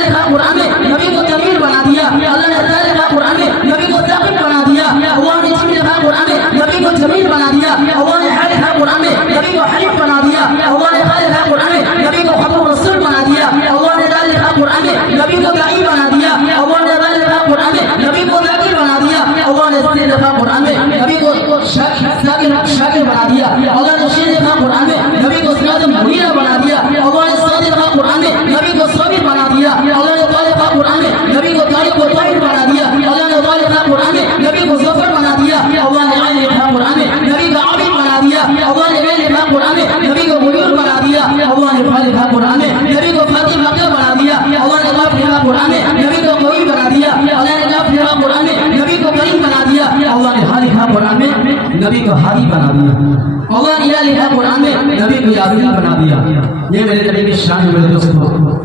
لکھا قرآن میں نبی کو جمیل بنا دیا اللہ نے اللہ لکھا قرآن میں نبی کو ثاقب بنا دیا اللہ نے جم لکھا قرآن میں نبی کو جمیل بنا دیا اللہ نے حا لکھا قرآن میں نبی کو حلیف بنا دیا اللہ نے خا لکھا قرآن میں نبی کو خبر رسول بنا دیا اللہ نے دال لکھا قرآن میں نبی کو داعی بنا دیا اللہ نے دال لکھا قرآن میں نبی کو ذاکر بنا دیا اللہ نے سیر لکھا قرآن میں نبی کو شاکر بنا دیا اللہ نے شیر لکھا قرآن میں نبی کو سراج منیرہ بنا دیا اللہ نے سراج لکھا قرآن میں نبی کو صابر بنا دیا اللہ نے طالب لکھا قرآن میں نبی کو طالب کو طاہر بنا دیا اللہ نے طالب لکھا قرآن میں نبی کو ظفر بنا دیا اللہ نے عین لکھا قرآن میں نبی کو عابد بنا دیا اللہ نے غیر لکھا قرآن میں نبی کو غیور بنا دیا اللہ نے فا لکھا قرآن میں نبی کو فاتح مکہ بنا دیا اللہ نے قاف لکھا قرآن میں نبی کو قوی بنا دیا اللہ نے قاف لکھا قرآن میں نبی کو کریم بنا دیا اللہ نے ہا لکھا قرآن میں نبی کو ہادی بنا دیا اللہ نے یا لکھا قرآن میں نبی کو یاسین بنا دیا یہ میرے نبی کی شان ہے میرے دوستو